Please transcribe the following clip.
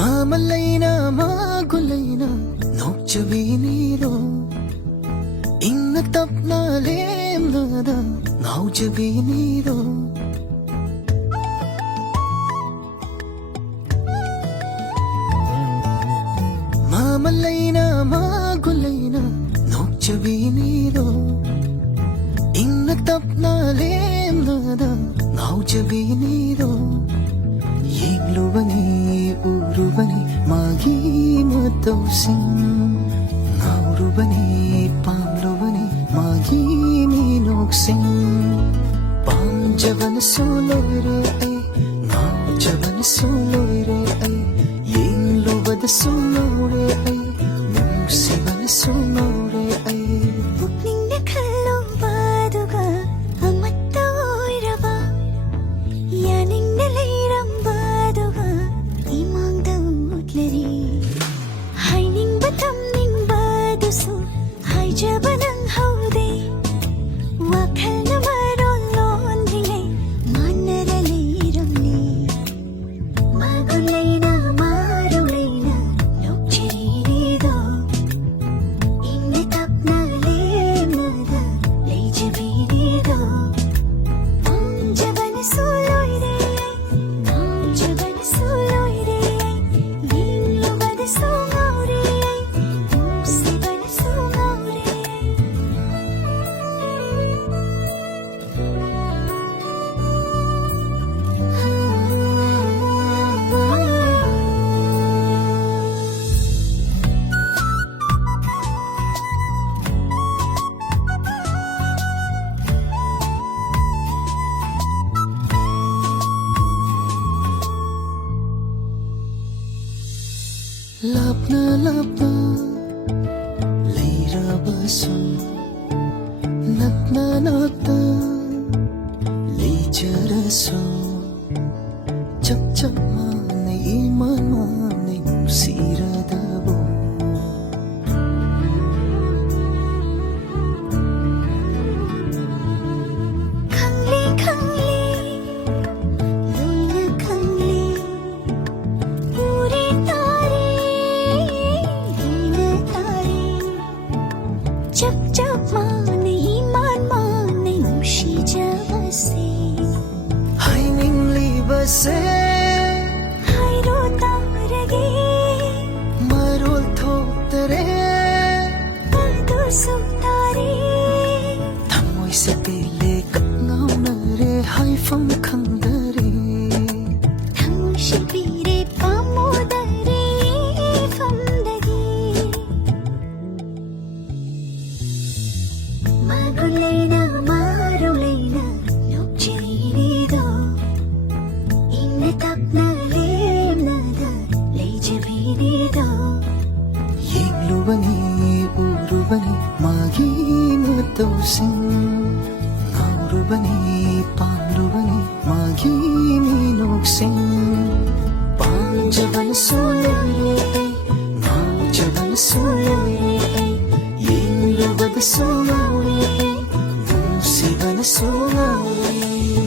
మామలైనా మాగులైనా నౌచబీనీరో ఇన్న తప్నాలేం నాదా నౌచబీనీరో మామలైనా మాగులైనా నౌచబీనీరో ఇన్న తప్నాలేం నాదా నౌచబీనీరో Luwani urubani magi matawsing Naurubani pamlubani magi minoksing Pamjaban suloire ay Naujaban suloire ay Ying lubad sunore ay Musiban sunore ay Putning na kalubaduga Amatta oirava Yaning nalairam Haining batam ning badusu hai jabanang haude wakal na marol londrilay manaralay ramne magulay na marulay na nokchirido innitap na lem na da lay jabirido jaban suloy re jaban suloy re Lapna leirabaso natna leijaraso chap mane iman mane siradabo Chap mane iman mane nushi jabase Hai ningli base Hai rotarage marul thotare Paldu sutare Thamoy sa pile kaknaw na re hai fam khandare Thamoy sa pire pamodare famdagi Magulay na marulay na nokchirido Innitap na lem na da lay jabirido Ying luwani urubani magi matawsing Naurubani pamlubani magi minoksing Pamjaban suloy ay Naujaban suloy ay Ying lubad suloy ay Musiban suloy